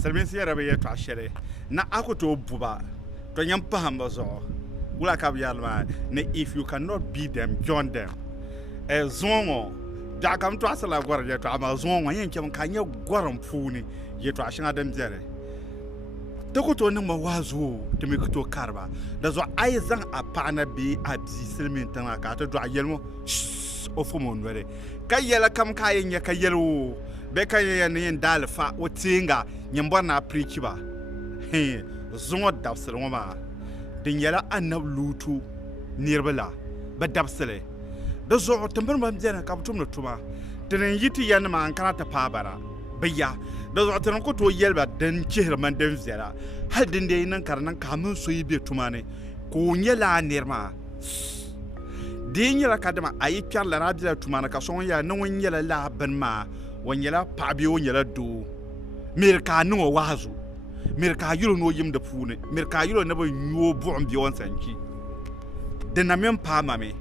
Silmiinsi yɛra bi yɛltɔɣa shɛli na a ku tooi buba to yɛn paham bi zuɣu wula ka bi yɛli maa ni if you cannot beat them join them zuŋo ŋɔ daɣa kam tɔɣasila gɔrim yɛltɔɣa maa zuŋo ŋɔ yɛn chɛmi ka nyɛ gɔrim puuni yɛltɔɣa shɛŋa din biɛni ti ku tooi niŋmi waa zoo ti mi ku tooi kariba di zuɣu a yi zaŋ a paɣa na bee a bia silmiin tiŋa ka a ti dɔɣa yɛli ŋɔ o fom o noli ka yɛli kam ka a yɛn nyɛ ka yɛli o bɛ ka yɛn ni yɛn daali fa o teenga yɛn bɔri na pirichi ba zuŋo dabsili ŋɔ maa di nyɛla anabi luutu niriba la bi dabsili di zuɣu timbini ban biɛni ka bi tumdi tuma ti ni yi ti ya nima n kana ti paai bara bi ya di zuɣu ti ni ku tooi yɛliba din chihiri mani din viɛla hali din dee niŋ ka di niŋ ka mini so yi bɛ tuma ni ka o nyɛ laa niri maa dee nyɛla ka dima a yi kpɛri lana a biɛla tuma ni ka so ŋun yɛla ni ŋun nyɛla laa bini maa o nyɛla paɣa bee o nyɛla doo miri ka a niŋ o waazu miri ka a yuli ni o yim di puuni miri ka a yuli ni bi nyoo buɣum bɛ o sanchi dina min paama mi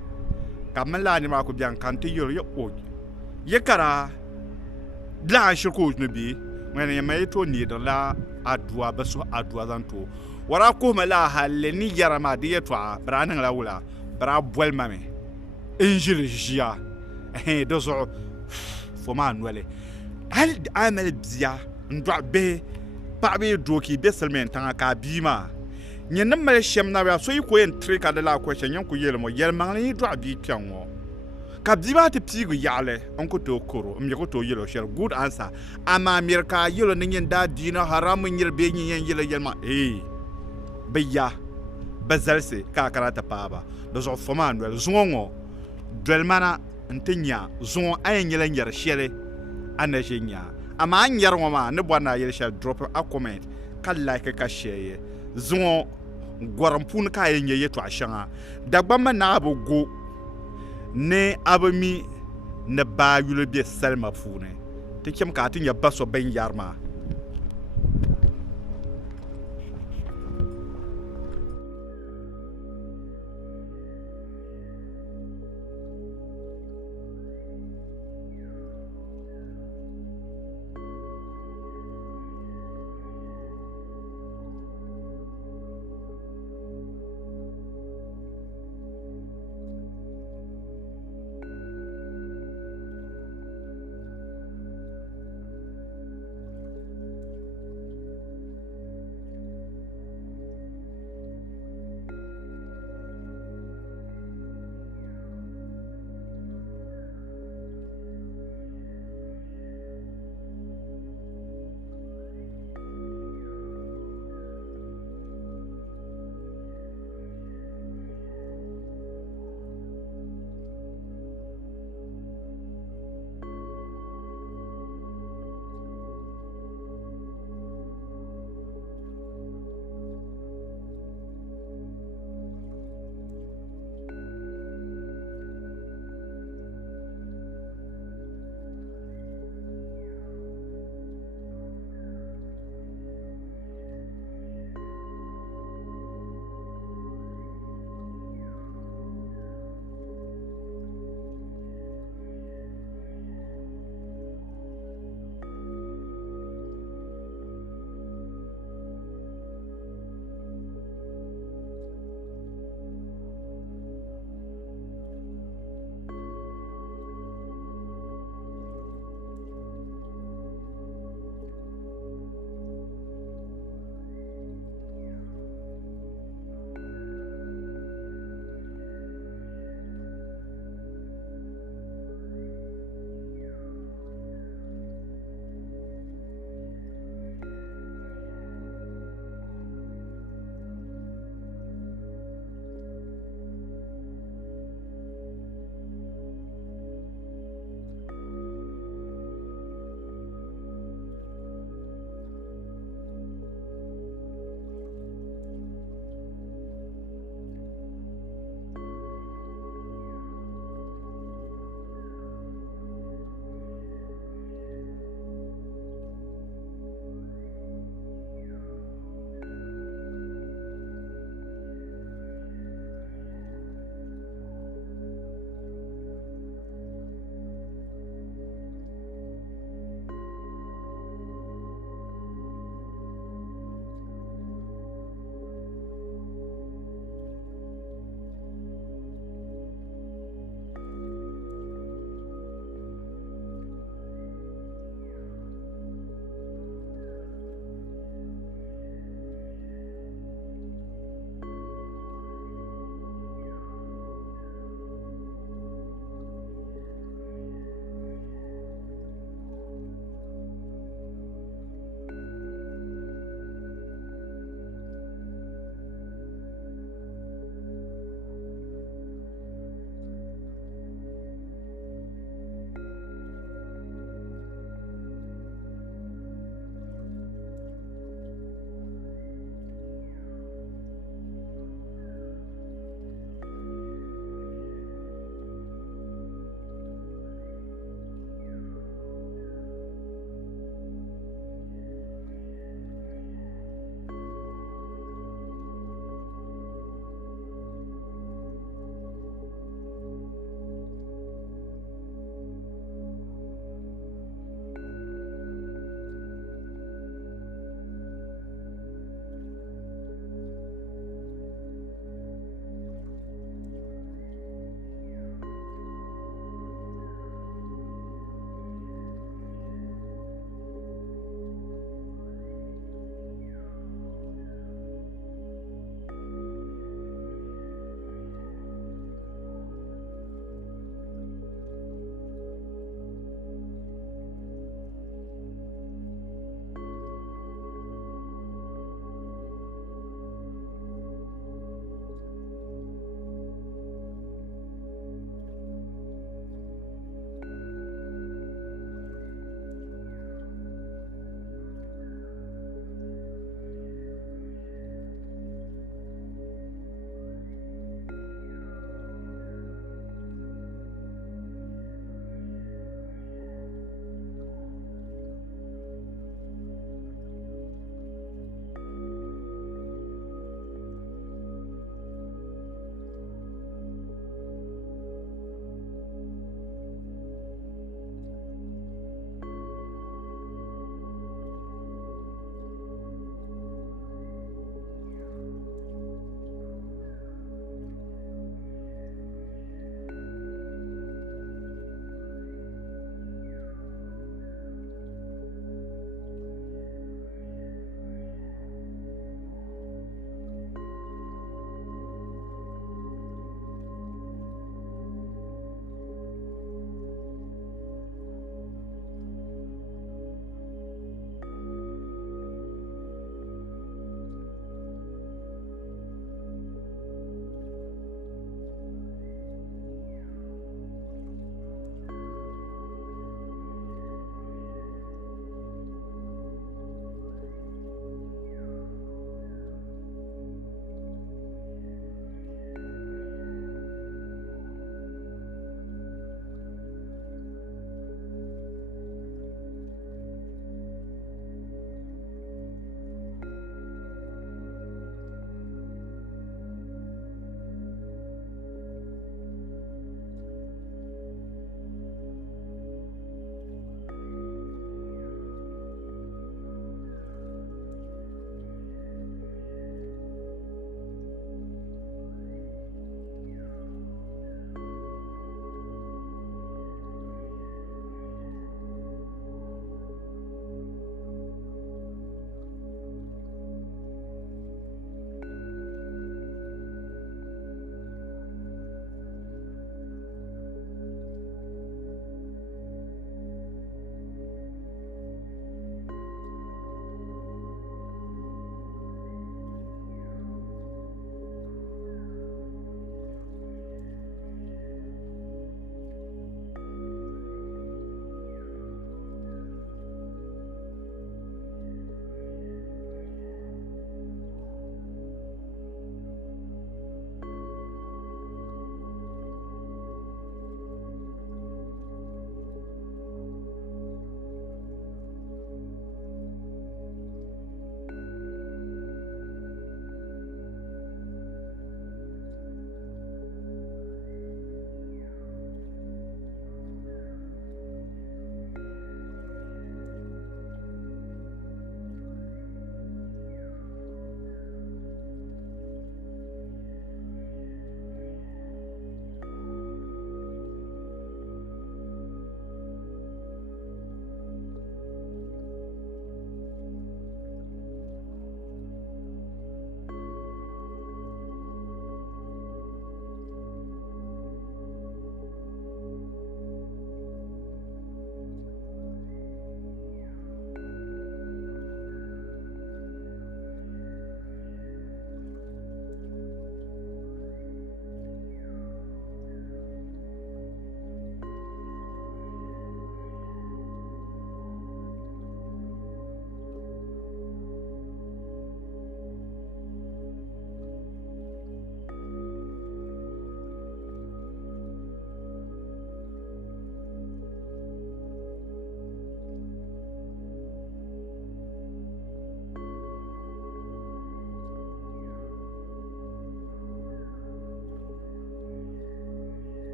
ka min laa ni maa ku biɛni ka n ti yuli o yi kara laa shiri ka o ni bɛ ŋmɛni yɛn ma yi to needirila aduwa bi suhi aduwa zaŋ to wara kuhumi laa halli ni yɛra maa di yɛtɔɣa bira niŋla wula bira bolima mi n ʒiri ʒiya di zuɣu fo maa noli hali a mali bia n dɔɣi bihi paɣa bee doo ka i bɛ silmiin tiŋa ka a bia maa nyɛ ni mali shɛm na yaa so yi ko yɛn tiri ka di laa kɔshɛn yɛn ku yɛli mo yɛlimaŋli yi dɔɣi bia kpɛŋ ŋɔ ka bia maa ti piigi yaɣali n ku tooi koro n mi ku tooi yɛli o shɛli good answer amaa miri ka a yɛli ni yɛn daa diina haram n nyiri bee yɛn yɛli yɛlima bi ya bi zalisi ka a kana ti paaba di zuɣu fo maa noli zuŋo ŋɔ doli mana n ti nya zuŋo a yɛn nyɛla nyɛri shɛli a na ʒɛ nya amaa a nyɛri ŋɔ maa ni bɔri na a yɛli shɛli drop a comment ka like ka share zuŋo gɔrim puuni ka a yɛn nyɛ yɛtɔɣa shɛŋa dagbamma na a bi go ni a bi mi ni baa yuli bɛ salima puuni ti chɛmi ka a ti nyɛ ba so bin yari maa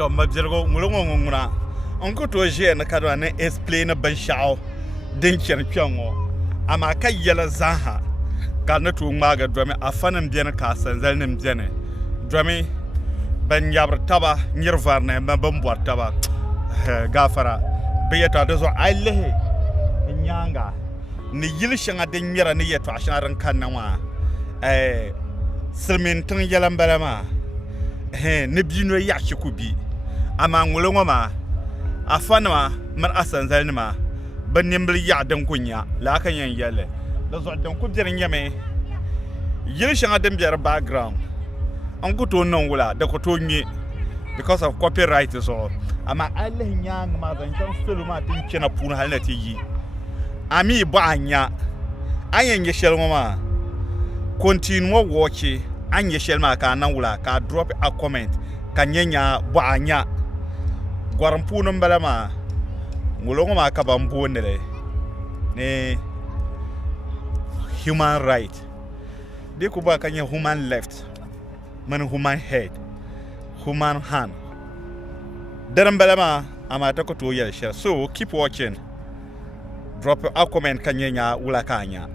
to mabjirgo mulungo ngura onko to je na kadwa na explain ban shao din chen kyango ama ka yela zaha ka na tu maga dwame afanan biyan ka sanzal nim biyan dwame ban yabr taba nyirvar na ban bor taba gafara biyata da zo ailehe nyanga ni yil shanga de nyira ni yeto ashana ran kan wa silmin tun yalan balama ni bino ya shikubi ama ngulongo ma afana mar asan zalnima ban nimbil ya dan kunya la kan yan yale da zo dan ku birin yame yil shanga de biyar background an ku to non wula da ku to nyi because of copyright so ama Allah nyang ma dan kan suluma tin kina pun halati yi ami ba anya ayen yeshel ma continue watch anya yeshel ma ka nan wula ka drop a comment ka nyenya ba anya gwaram punum balama ngulongo ma ka bambo ne human right de ku ba kanya human left man human head human hand daram balama amata ko to yeshel so keep watching. Drop a comment kanyenya wula kanya.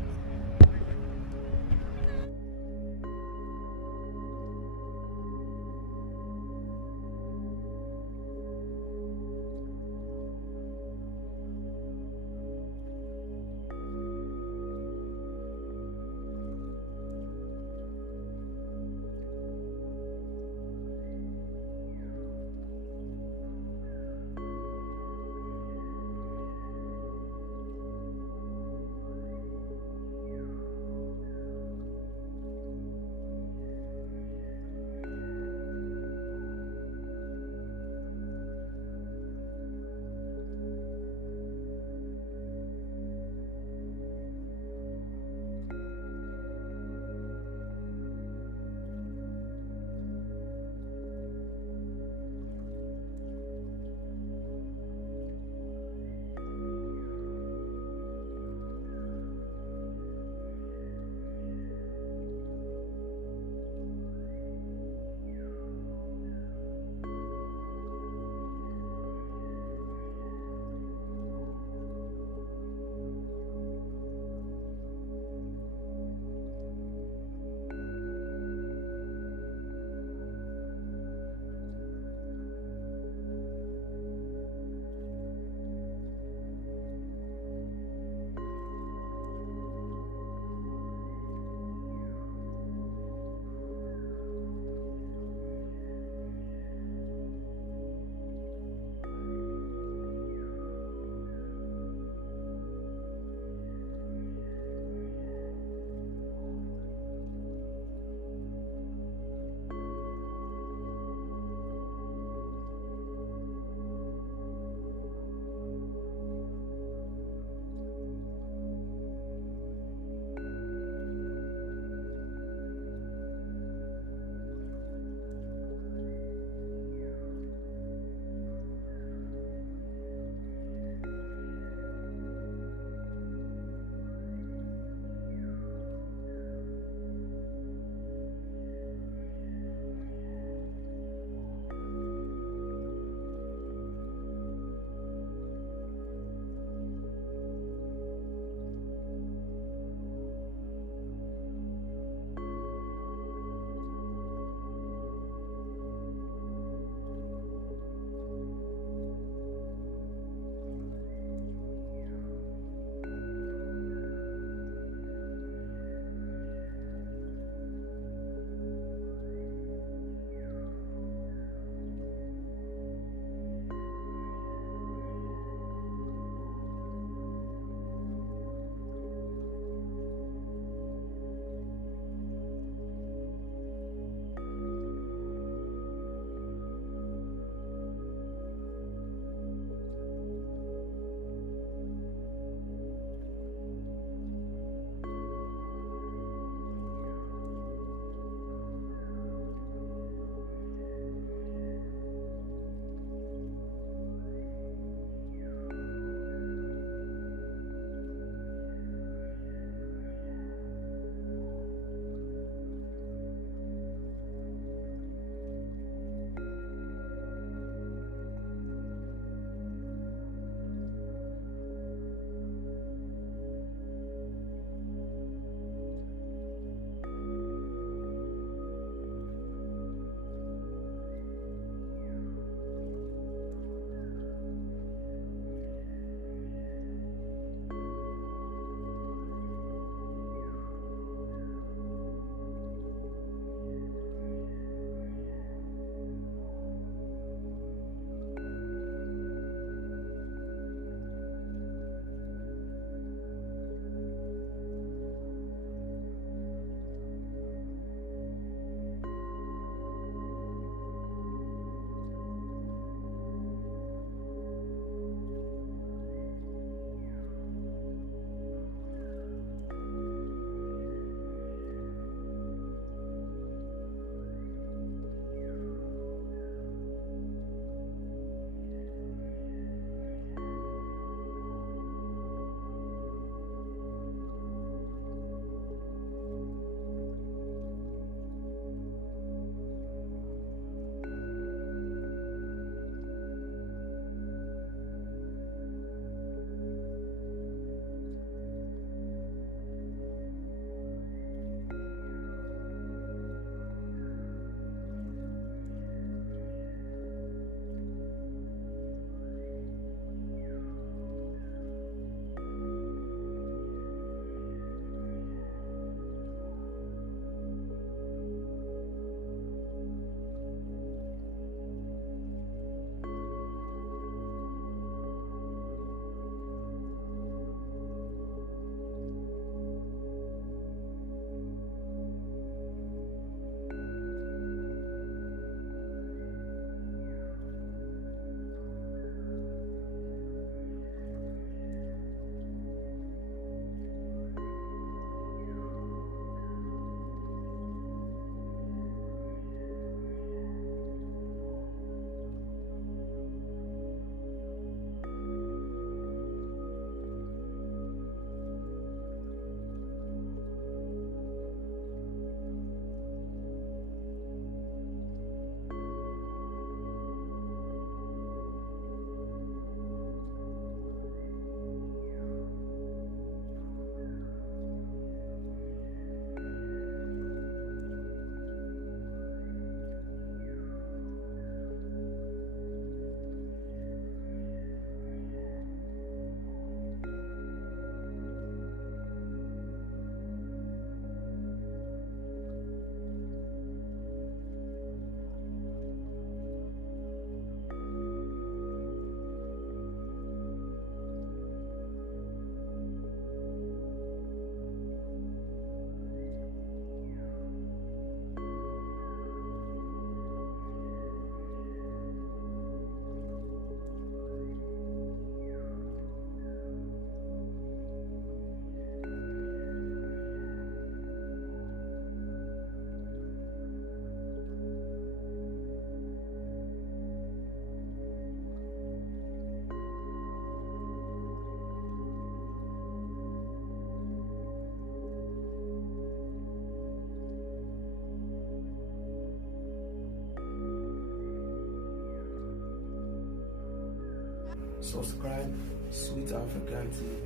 Subscribe Sweet African TV.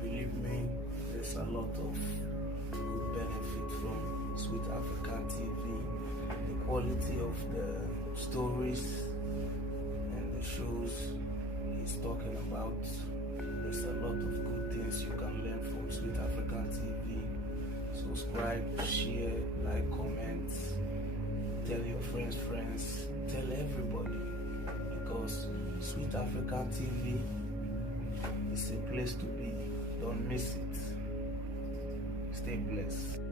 Believe me, there's a lot of good benefit from Sweet African TV. The quality of the stories and the shows he's talking about. There's a lot of good things you can learn from Sweet African TV. Subscribe, share, like, comment, tell your friends, tell everybody, because Sweet African TV is a place to be. Don't miss it. Stay blessed.